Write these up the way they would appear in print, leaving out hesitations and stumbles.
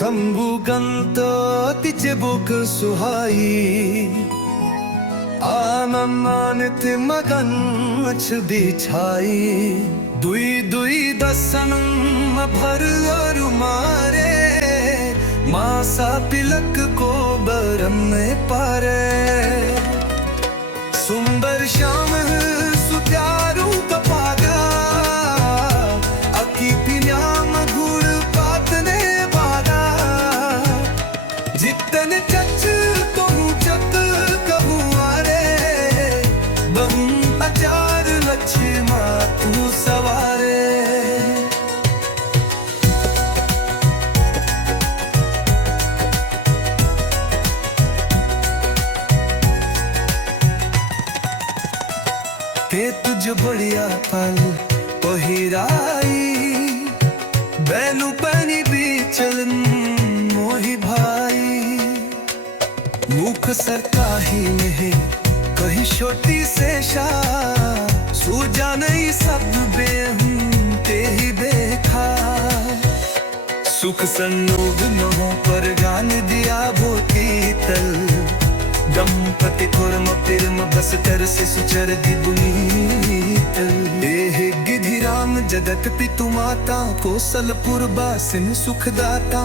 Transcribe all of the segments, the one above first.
कंबुगंत तिचे बोक सुहाई आनमानत मगन बिछाई दुई दुई दसन भर और मारे मासा पिलक को बरम में पारे सुंदर श्याम सुत्यारू तपागा अकी पिन्याम गुड़ पातने बागा जितने चच तो चक कहू आरे बहू अचार लक्ष्मा तू सवारे ते तुझ बढ़िया पल पहिराई बैलू पानी भी चलन मोही भाई मुख सरकाही में कहीं छोटी से शाह सूझा नहीं सब बेहूं ते ही देखा सुख संयोग न हो पर गान दिया वो कीतल दंपति कुर्म तिर्म बस तर से सुचर दी बुनीतल देह गिधिराम जगत पितु माता कोसलपुर बासिन सुखदाता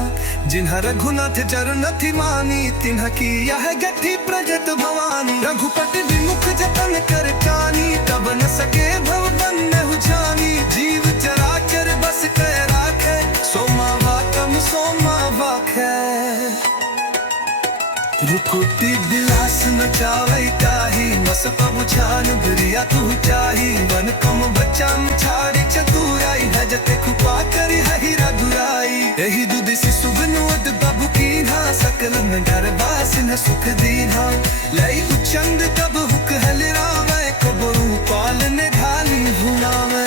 जिन्हा रघुनाथ चरण थी मानी तिन्हा की यह गति प्रजत भवानी रघुपति विमुख जतन कर कानी तब न सके भव बन जानी जीव चराचर बस कह राखे सोमा वाकम सोमा वाखे रुकुटी बिलास न चावै ताही मस पबु छान बुरिया तू चाही मन कम बच्चा छाड़ी चतुराई हजते खुपा करी हही रघुराई यही दूध से सुबनोद बाबू की ना सकल में डर बास न सुख दीना लई उचंद कब हुक हल रावै कबरू पालने ढाली भुनावै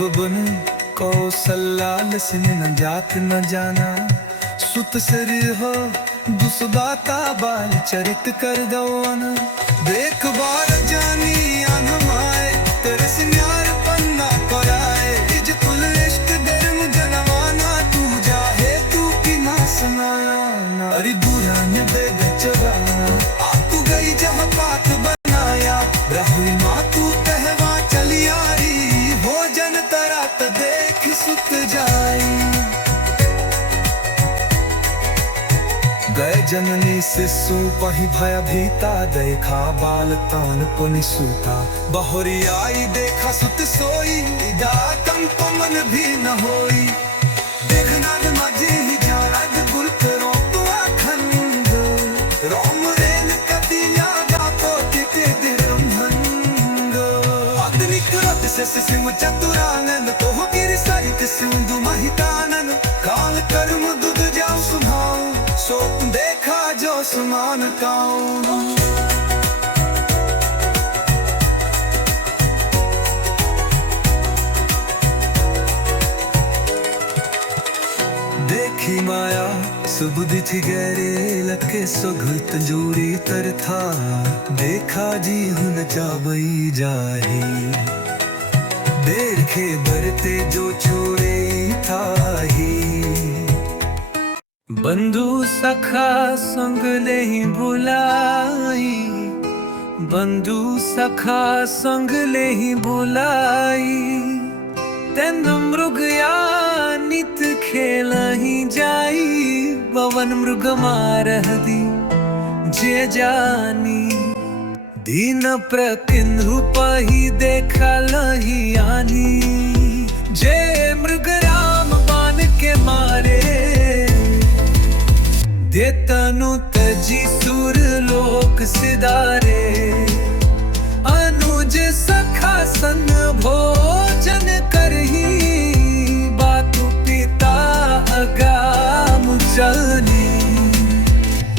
बबन कौशल्याल सिन न जात न जाना सुत शरीर हो दुसदाता बाल चरित कर दौन देख बार जानी अनमाए तरस न्यार पन्ना कराए इज कुल इश्क धर्म जनवाना तू जाहे तू की ना सुनाया अरे बुरा ने बेगचवा आ तू गई जहाँ बात बनाया राहुल माँ तू कहवा चली आई भोजन तरत देख सुत जाई गए जननी शिशु पही भय भीता देखा बाल तान पुनि सूता बहुरी आई देखा सुत सोई इदा कंप मन भी न होई देखना न मजे ही जारद गुरत रोप आखंड रोम रेन कतिया गापो तिते दिरमहंग आदनिक रत से सिम चतुरानन तो गिर सहित सिंधु महितानन काल कर्म दुध जाओ सुनाओ सो देखा जो समान काऊ देखी माया सुबुद्धि थी गहरे लटके सुघल तंजूरी तर था देखा जी हुन चाबई जाही देखे बरते जो छोड़े था ही बंधु सखा संग ले ही बुलाई बंधु सखा संग ले ही बुलाई तेन मृगया नित खेल ही जाई पवन मृग मारह दी जे जानी दीन प्रतिंधु पही देखा लही आनी जे मृग राम बान के मारे देतनु तजी सुर लोक सिदारे अनुज सखा सन भोजन करही बातु पिता अगाम चलनी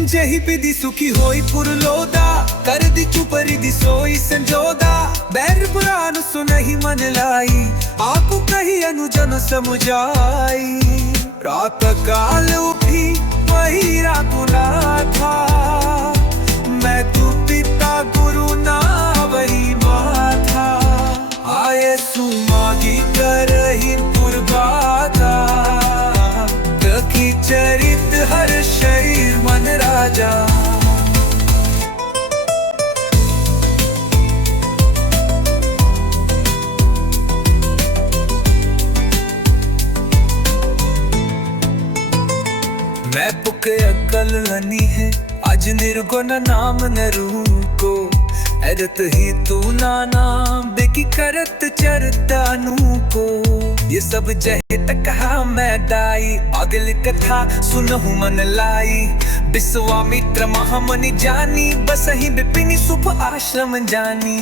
जही विधि सुखी होई पुरलोदा कर दी चुपरी दी सोई संजोदा बैर पुराण सुनहि मन लाई आपु कही अनुजन समुझाई रात काल उठी वही रात था मैं तू पिता ही चरित हर शरीर मन राजा। मैं पुके अकल लनी है आज निर्गुण नाम न रूको, एरत ही तू नाना बेकी करत चरतानु को। ये सब जहित कहा मैं दाई, अगल कथा सुनहु मन लाई। विश्वामित्र महामुनि जानी, बस ही विपिनी सुख आश्रम जानी।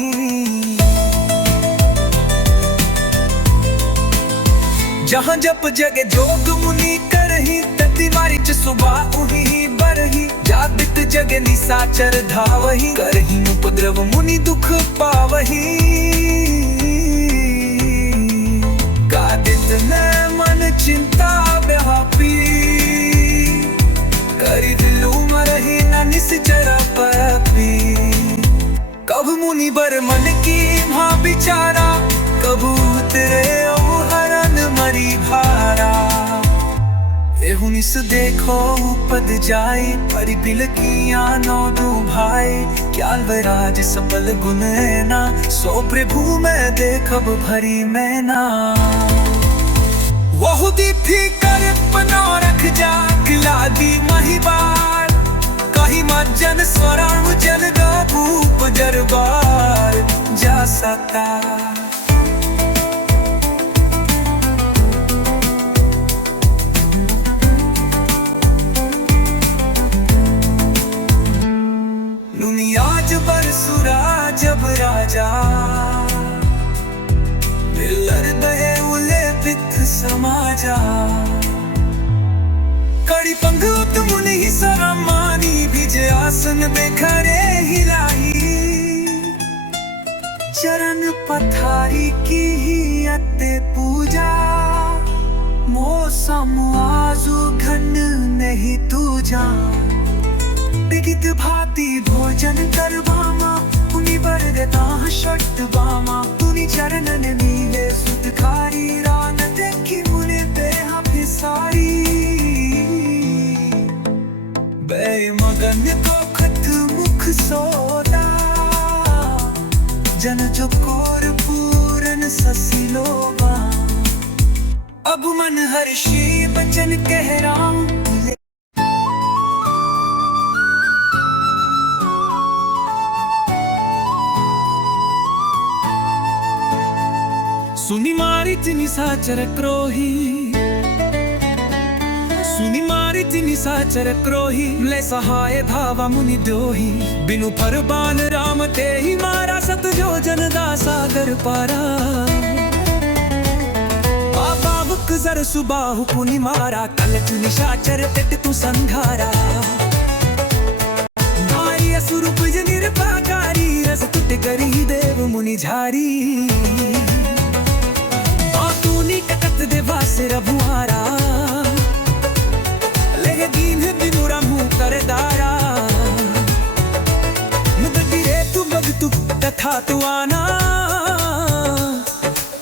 जहाँ जप जगे जोग मुनि करही, तति मारी च सुबह उही बरही। जागृत जगे निसाचर धावही, करही उपद्रव मुनि दुख पावही। गादित में मन चिंता व्यापी, करी दिलु मरही न निश्चर परपी। कब मुनि बर मन की मां बिचारा, कबू तेरे हरन मरी भारा। एहुनिस देखो उपद जाए, परि बिल किया नौ दो भाई। क्याल वराज सबल गुण ना, सो प्रभु मैं देखब भरी मैना। वहु दीपी कर पना रख जा, किला दी महिबार। कही मज्जन स्वरण जन गा भूप दरबार जा सता। बरसुरा जब राजा, मिलर दहे उले पिथ समाजा। कड़ी पंगुत मुनि ही सरमानी, भिजे आसन बेखरे हिलाई। चरण पथारी की ही अते पूजा, मौसम आजू घन नहीं तुझा। बिगित भांति भोजन करवामा, पुनि बरगता शट बामा। तुनि चरणन नीले सुतकारी, रान देखी मुने बेहा फिसारी। बे मगन को खत मुख सोदा, जन जो कोर पूरन ससिलोबा। अब मन हर्षी बचन कह राम, सुनि मारिच निशाचर क्रोही। सुनि मारिच निशाचर क्रोही, ले सहाय धावा मुनि द्रोही। बिनु फरमान राम तेहि मारा, सत जो जन दा सागर पारा। पापावक जर सुबाहु पुनि मारा, कलच निशाचर तिट तु संघारा। मारी असुरूप निरपाकारी, रस तुट गरी देव मुनि झारी। देवासिर भुआरा, ले दीन बिनुरा मुँह कर दारा। मुदती रे तू बग तू तथा तू आना,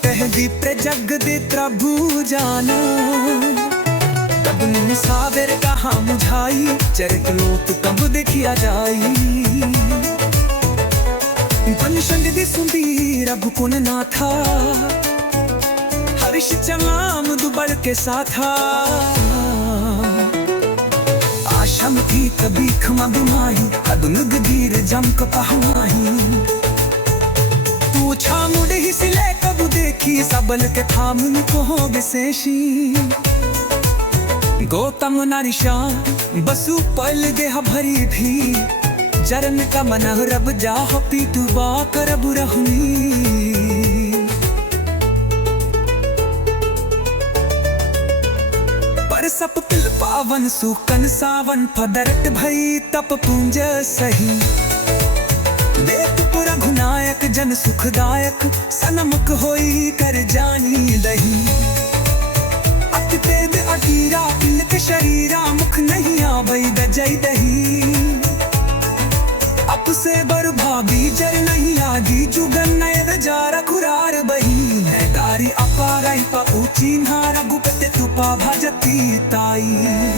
कह दी प्रजग दे प्रभु जाना। तब निन सावेर कहा मुझाई, चरित लोक कब देखिया जाई। पंचंग दे सुंदी रघु कुन ना था, हर्ष चमाम दुबल के साथा। आशम थी कभी खमा बुमाही, अदुनुग गिर जम कपहमाही। पूछा मुड़ ही सिले कबू देखी, सबल के थाम को हो विशेषी। गौतम नारिशा बसु पल देह भरी भी, चरण का मन रब जाह पीतु बा करब रहुनी। सप पिल पावन सुकन सावन, पदरट भई तप पुंज सही। देत पुर घुनायक जन सुखदायक, सनमुख होई कर जानी दही। अति तेज अटीरा पिल के शरीरा, मुख नहीं आबई गजई दही। अप से बर भाभी जर नहीं आदि, जुगन नय रजारा खुरार बही। तारी अपाराई पा ऊची नारा, गुपते तुपा भजती ताई।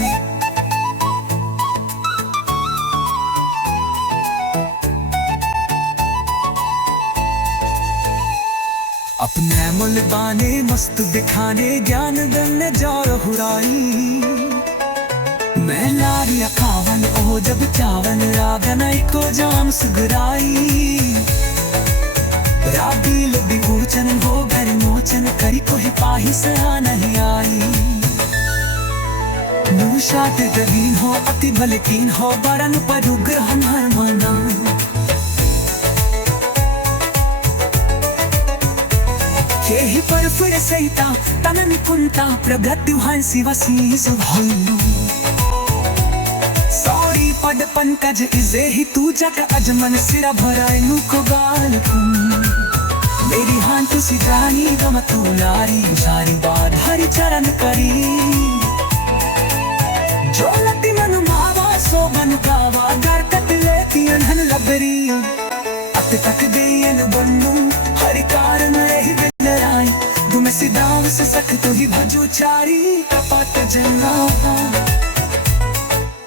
बोल बाने मस्त दिखाने ज्ञान दन्ने जौर हुराई मैं लारिया खावन ओ जब चावन रागन को जाम सुगराई रागी लबी ऊर्चन हो घर मोचन करी कोई पाही सहा नहीं आई नूशात गलीन हो अति बलकीन हो बरन परुग हम हर मना केही पर फिर सहिता तनन कुंता प्रगति हंसी वसी सुभल्लू सौरी पद पंकज इजे ही तू जट अजमन सिरा भराय नुको गाल मेरी हां तुसी जानी गम तू नारी सारी बात हरि चरण करी जो लती मन मावा सो बन गावा घर कट लेती अनहन लबरी अत तक देयन बन्नू हरि कारण रही बिनराई दुमे सिदाव से सख तो ही भजो चारी कपट जन्ना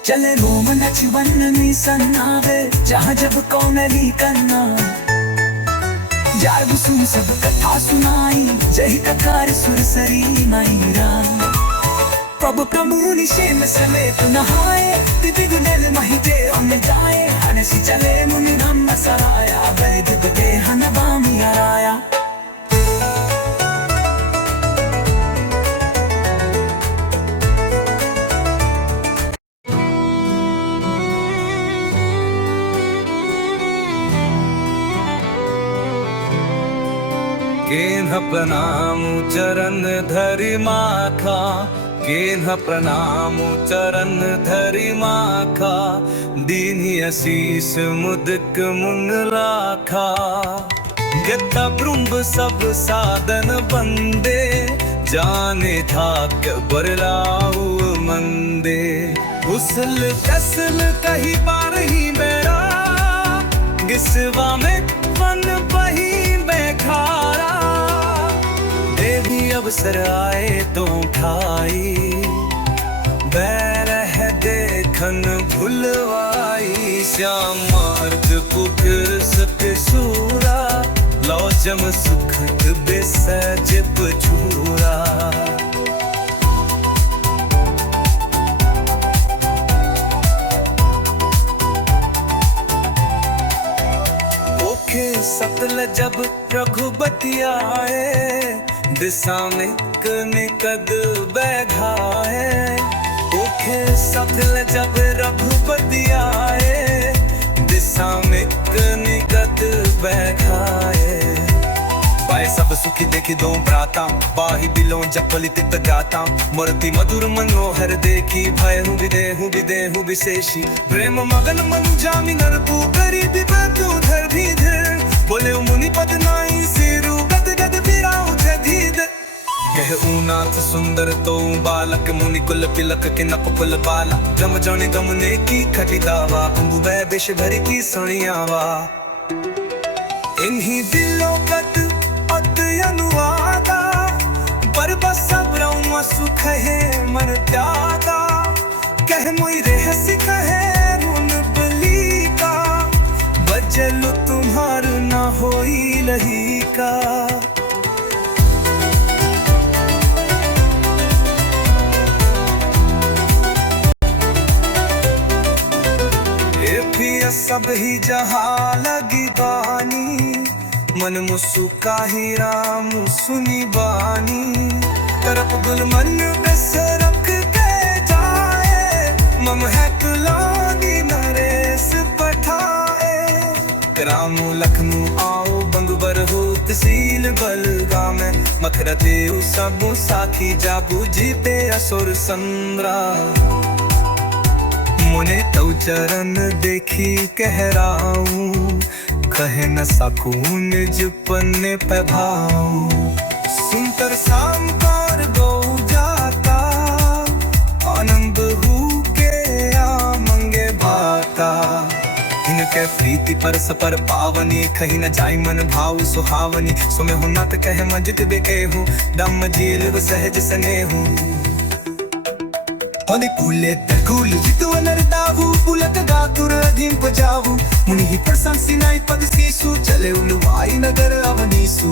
चले रोम नच वन्नी सन्नावे जहाँ जब कौनली करना जार बुसू सब कथा सुनाई जही ककार सुरसरी मायरा प्रभु प्रमुनि शेम समेत नहाए तिथि गुनेल महिते हमने जाए हनसी चले मुनि धम्म सराया वैद बदे हनबामी हराया केन्ह प्रणाम चरण धरि माखा केन्ह प्रणाम चरण धरि माखा दीन्हि आशीष मुदिक मुन लाखा यथा ब्रुंब सब साधन बंदे जाने थाक्य बरलाऊ मंदे उसल कसल कही पारही मेरा गिसवा में वन पही बेखारा देवी अवसर आए तो उठाई बैरह देखन भुलवाई श्याम मार्ग पुत्र सत सूरा लौचम सुख बेसज पछूरा सतल जब रघुपति आए दिशा में निकद बैघाए ओखे सतल जब रघुपति आए दिशा में निकद बैघाए पाए सब सुखी देखी दो भ्राता बाही बिलों जपली तित गाता मूर्ति मधुर मनोहर देखी भय हूँ विदेहु विशेषी प्रेम मगन मनु जामी नरपू करी विपतु धर धीधर बोले मुनि पद नाई सिरु गद गद बिराउ जधीद कह ऊनाथ सुंदर तो बालक मुनि कुल पिलक के नप कुल बाला जम जाने गमने की खटी दावा कुंभ वह बेश भरी की सणियावा इन्हीं दिलों गत अत अनुवादा पर बस सब रउआ सुख है मन त्यागा कह मोई रहस्य कहे मुन बली का बजलु तुम्हार ना होई लही का सब ही जहाँ लगी बानी मन मुसुका ही राम सुनी बानी तरफ गुल मन बस रख के जाए मम है तुलागी नरेश पठाए राम लखनऊ आओ बंगबर हो तसील बलगा में मथरते सब साखी जाबू जीते असुर संद्रा मुने तौ चरण देखी कहराऊं कहे न सकूं निज पन्ने पे भाऊं सुनकर शाम कर गो जाता आनंद हु के आमंगे भाता इनके प्रीति परस पर पावनी कहीं न जाई मन भाव सुहावनी सुमे हूँ नत कहे मजित बेके हूँ दम झील सहज सने हूँ अनुकूले तकुल जितु अनरदावु पुलक गातुर अधीम पजावु मुनि ही प्रशंसी नाई पद सीसु चले उलवाई नगर अवनीसु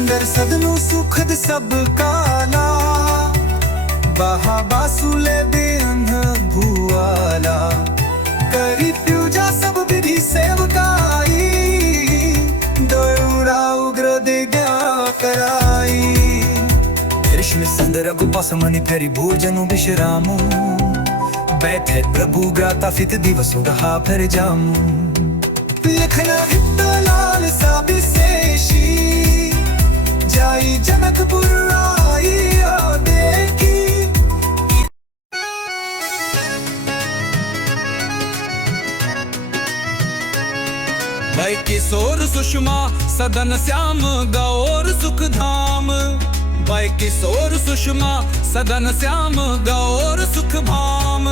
सुंदर सदनु सुखद सब काला, बहा बासुले बेअंध भुआला, करी पूजा सब विधि सेवकाई, दौरा उग्र दिव्या कराई। कृष्ण सुंदर रघुपसमनि फेरी भोजनु विश्रामु, बैठे प्रभु ग्राता फित दिवस रहा फिर जामु। लिखना लाल सा विशेषी, जाई जनकपुर आई देखी। भाई किशोर सुषमा सदन श्याम गौर सुख धाम, भाई किशोर सुषमा सदन श्याम गौर सुख धाम।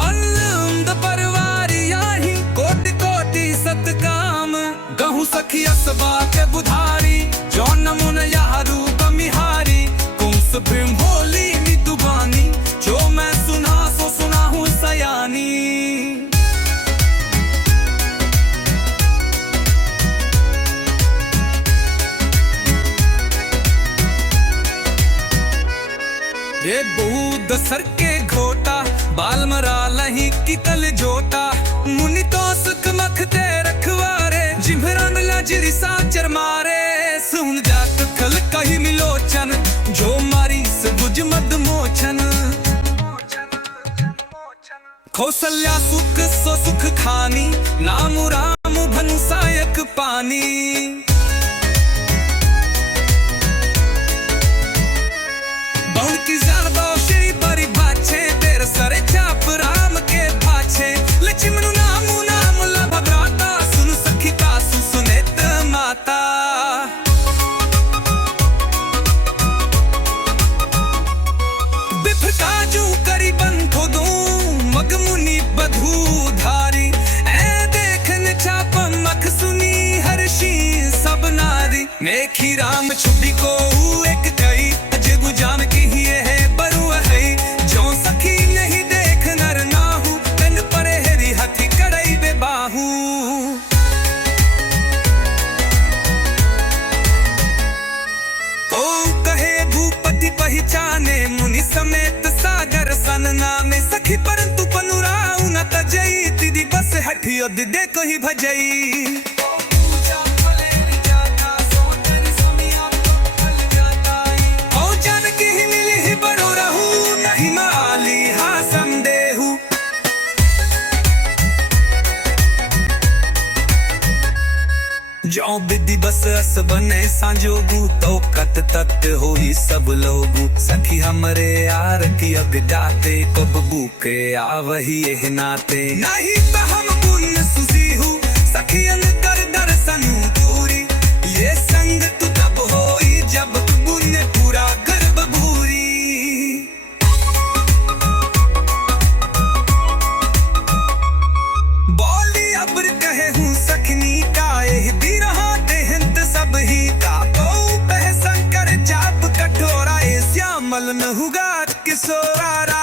आनंद परिवार याही कोटि कोटि सतकाम, गहु सखिया सबा के बुधारी, जौन मुन यारू बमिहारी, कुंस भीम होली नितुबानी, जो मैं सुना सो सुना हूँ सयानी। ये बूद सर के घोटा, बाल मरा लही की कल जोटा, मुनि तो सुख मखते रखवारे, जिम्हरान लाजरी साचर मारे। सुन जात खल कही मिलोचन, जो मारी सबुज मद मोचन। कौशल्या सुख सो सुख खानी, नाम राम भनु सायक पानी। बहु की जान दो श्री परि भाछे, तेरे सरे चाप राम के पाछे। लक्ष्मण नामु नाम लभ भ्राता, सुन सखी कासु सुनेत माता। बिफ काजू करी बंधो दो, मग मुनि बधू धारी। ए देखन चाप मख सुनी, हर्षी सब नारी। नेखी राम छुड़ी को एक कई, अजगु जान की ही है बरुआ है। जो सखी नहीं देख नर नाहू, तन परे हरी हथी कड़ई बे बाहू। ओ कहे भूपति पहचाने, मुनि समेत सागर सन नामे। सखी परंतु पनुराऊ न तजई, तिदी बस हठी अद दे कही भजई। जो विधि बस अस बने सांजोगू, तो कत तत होई सब लोगू। सखी हमरे यार की अब डाते, कब बूके आवही एह नाते। नहीं तो हम पुण्य सुसी हूँ, सखियन कर दर्शन दूरी। ये संग तू तब होई, जब पुण्य पूरा गर्भ भूरी। बोली अब्र कहे हूँ सखनी का, एह सब ही का। तो बह शंकर चाप कठोरा, ए श्यामल नहुगा किशोरा।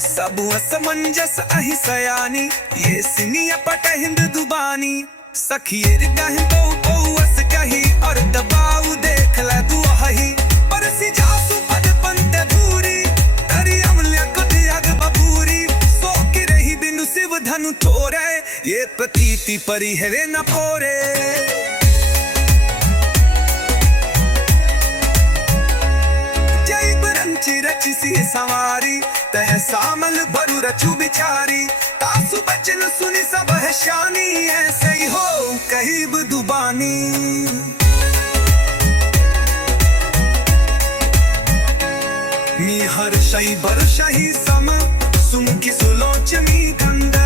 सब असमंजस अहि सयानी, ये सिनिया पट हिंद दुबानी। सखियर कहीं बहु अस कही, और दबाऊ देख ला तू हही। परसी जासु पद पंत धूरी, तरी अमल्या को त्याग बबूरी। सो की रही बिनु शिव धनु थोरे, ये प्रतीति परी है वे न पोरे। जय बरंची रची सी सवारी, तह सामल बरु रचु बिचारी। तासु बचन सुनी सब है शानी, ऐसे ही हो कही दुबानी। मी हर शही बर शही सम, सुमुखी सुलोचनी गंध।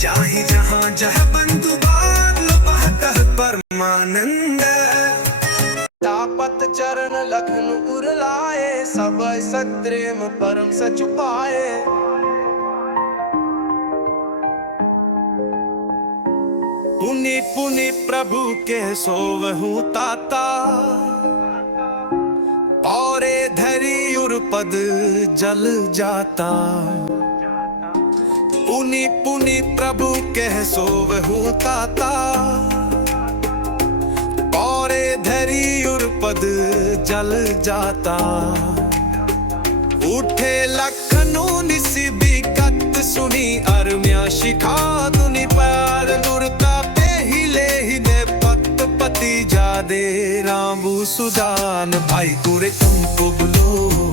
चाहे जहाँ जह बंधु बाल, बहतः परमानंद। तापत चरण लखन उरलाए, सब सत्रेम परम सचुपाए। पुनि पुनि प्रभु के सोवहु ताता, पौरे धरी उर पद जल जाता। पुनि पुनि प्रभु कह सोवहु ताता, औरे धरी उर्पद जल जाता। उठे लखनऊ निसिबी कत सुनी अरम्या शिखा दुनि पैर दुर्ता पे हिले ही दे पत पति जादे रामू सुदान भाई तुरे तुमको बुलो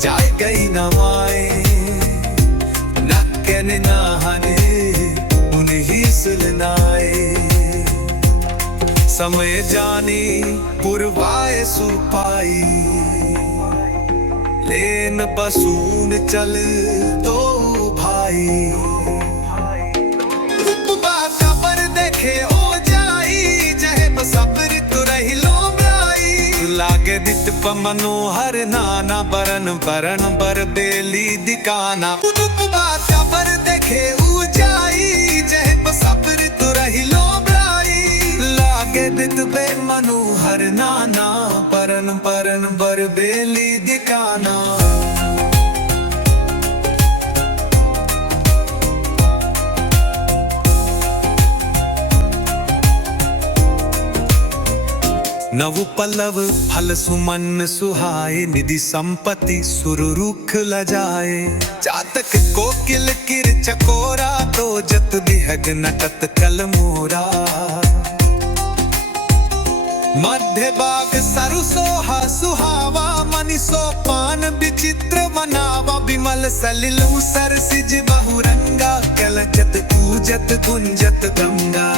जाए गई नवाए नक्कन नाहने उन्हीं सुलनाए। समय जानी पुरवाए सुपाई लेन बसून चल दो भाई। खबर देखे ओ जाई जहे बसब्र तो रही लो ब्राई। लागे दित मनोहर नाना बरन बरन बर बेली दिकाना। खबर देखे ओ जाई जहे बसब्र तो रही लो ब्राई। लागे दित बे मनोहर नाना परन परन बर बेली दिकाना। नव पल्लव फल सुमन सुहाए निधि संपत्ति सुरुरुख लजाए। चातक कोकिल किर चकोरा तो जत बिहग नटत कल मोरा। मध्य बाग सरसोहा सुहावा मनीषो पान विचित्र मनावा। विमल सलिलु सरसिज बहुरंगा कलजत पूजत गुंजत गंगा।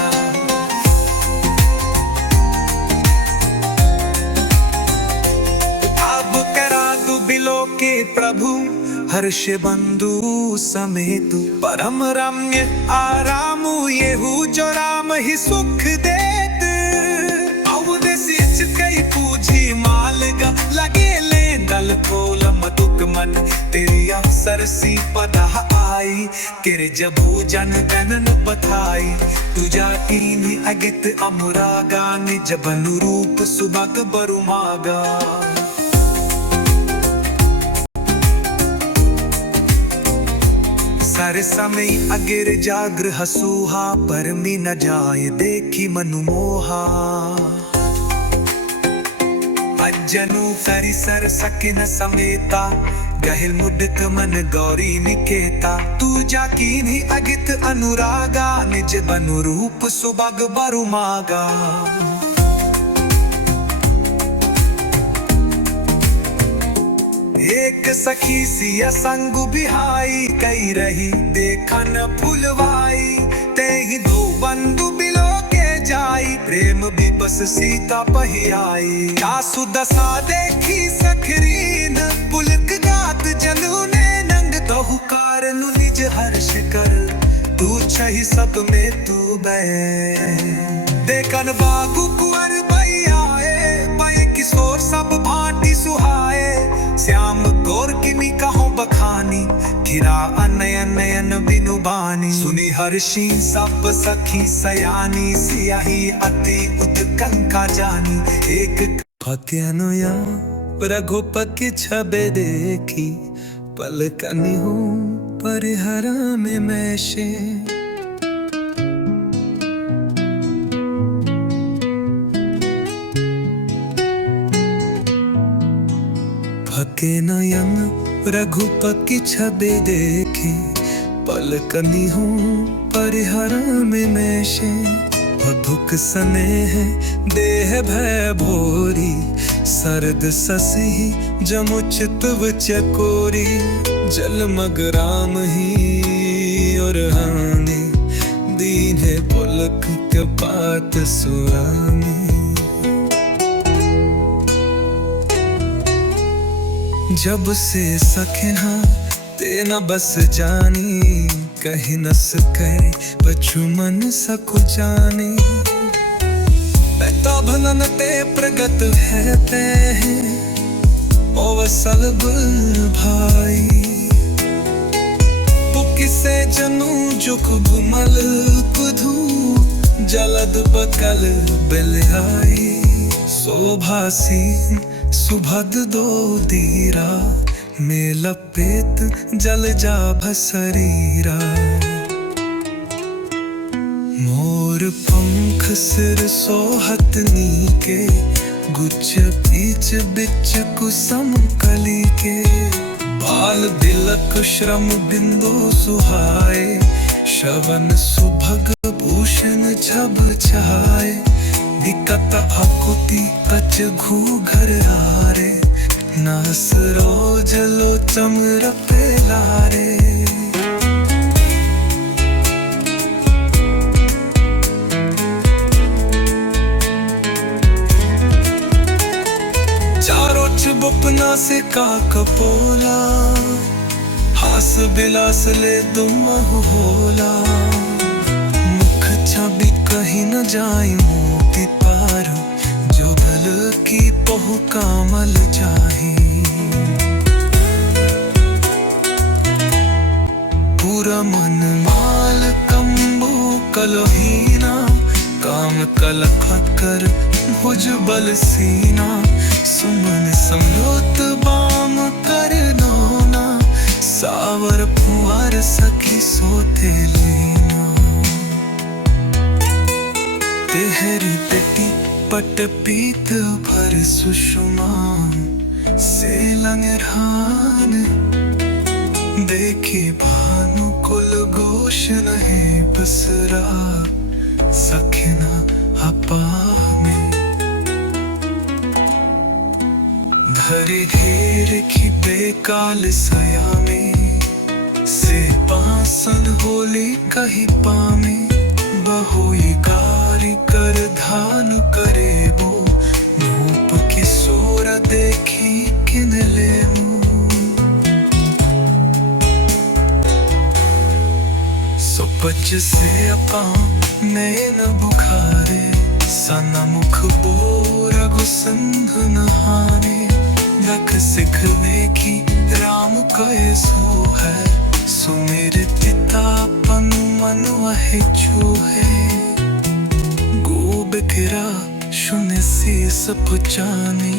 अब करा दु बिलो के प्रभु हर्ष बंधु समेतु। परम रम्य आरामु येहू जो राम ही सुख देत। कई पूजी मालगा लगे ले दल कोल मधुक मन। तेरी अवसर सी पदा आई किर जबू जन गणन बधाई। तुझा कीनी अगित अमुरागा निज बनु रूप सुबग बरुमागा। सर समय अगिर जाग्र हसूहा परमी न जाए देखी मनु मोहा। अज्जनु सरिसर सकिन समेता गहिल मुदित मन गौरी निकेता। तू जाकीनी अगित अनुरागा निज बनु रूप सुबग बरुमागा। एक सखी सिया संगु बिहाई कई रही देखन फुलवाई। ते ही दो बंधु बिलो जाई प्रेम भी बस सीता पहियाई। आसु दशा देखी सखरीन पुलक गात जनू ने नंग दहु कारनु निज हर्ष कर। तू छही सब में तू बै देखन बागु कुंवर भैयाए। पय किशोर सब भांति सुहाए। श्याम गौर किमी कहो बखानी खिरा अनयन नयन बिनु बानी। सुनी हर्षी सब सखी सयानी सियाही अति उत्कंठा जानी। एक फत्यनु या रघुपति छबे देखी पलकनि हूँ परिहरा में मैशे। फके नयन रघुपति छबे देखे पलकनि हूँ परिहरा में मैशे। मधुक स्नेह देह भय भोरी सरद ससी जमुचित चकोरी। जलमग राम ही और हानि दीने पुलक के पात सुरानी। जब से सखना ते न बस जानी कहीं न सके बचु मन सकु जानी। तो भलन ते प्रगत है ते ओवसल भाई। पुकिसे जनु जुक बुमल कुधू जलद बकल बिलाई। शोभासी सुभद दो दीरा में लपेट जल जा भसरीरा। मोर पंख सिर सोहत नीके, गुच्छ बीच बिच कुसम कली के। बाल तिलक श्रम बिंदु सुहाए, श्रवण सुभग भूषण छब छाए। दिक्कत आकुति कच घूघर हारे, नास रोज लोचम रपे लारे। चारों बुपना से का कपोला, हास बिलास ले दुम होला। मुख छवि कहीं न जाई मोती पार, जो बल की पहु कामल चाही। पूरा मन माल कंबू कलोहीना, काम कलख कर भुज बल सीना। सुमन समृत बाम कर नोना, सावर पुआर सखी सोते लीना। तेहरी बेटी पट पीत भर सुषमा, से लंगरान देखी भानु कुल गोश नहे बसरा। सखना अपा में धरी ढेर की बेकाल सया में, से पासन होली कही पामे। बहुई कारी कर धान करे वो, धूप की सोर देखी किन ले सुपच से अपा नैन बुखारे। सना मुख बोर गुसंध नहाने, रख सिखने की राम कहे सो है। सुमेर पिता पनु मन वह चूहे, गो बिखरा शुन सी सपुचानी।